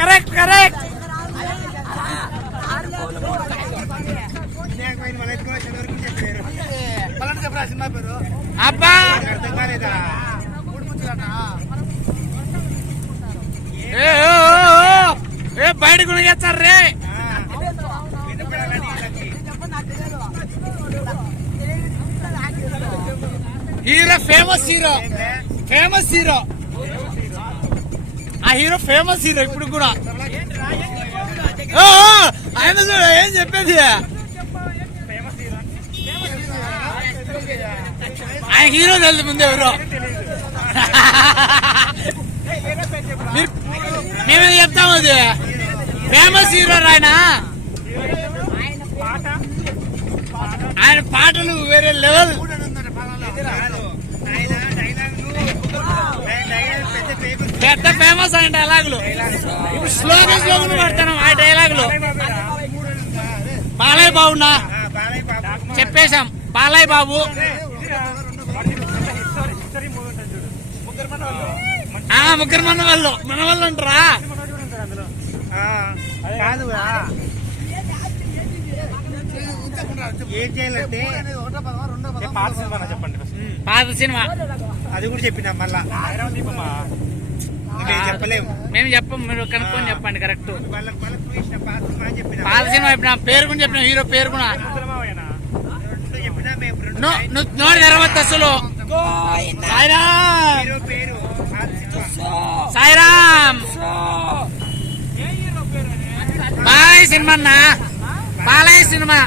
Correct correct. అబ్బా బయట కొనిగేస్తారు రే. Hero famous hero, famous hero. ఆ హీరో ఫేమస్ హీరో ఇప్పుడు కూడా. ఆయన చూడ ఏం చెప్పేది. ఆయన హీరో తెలుసు ముందు ఎవరు. మేమే చెప్తాము అది ఫేమస్ హీరో. ఆయన పాటలు వేరే లెవెల్. పెద్ద ఫేమస్ ఆయన డైలాగులు. ఇప్పుడు స్లోగన్స్ లో పడతాను ఆ డైలాగులు. బాలయ్య బాబునా చెప్పేశాం. బాలయ్య బాబు ముగ్గురు మన వాళ్ళు అంటారా. ఏం చేయాలంటే పాత సినిమా అది కూడా చెప్పినా మళ్ళా చెప్పలేము. మేము చెప్పం, మీరు కనుక్కొని చెప్పండి కరెక్ట్. పాత సినిమా చెప్పిన పేరు కూడా చెప్పిన, హీరో పేరు కూడా నోటి తెరవద్దు అసలు. సాయిరామ్ బాలయ్య సినిమా అన్న, బాలయ్య సినిమా.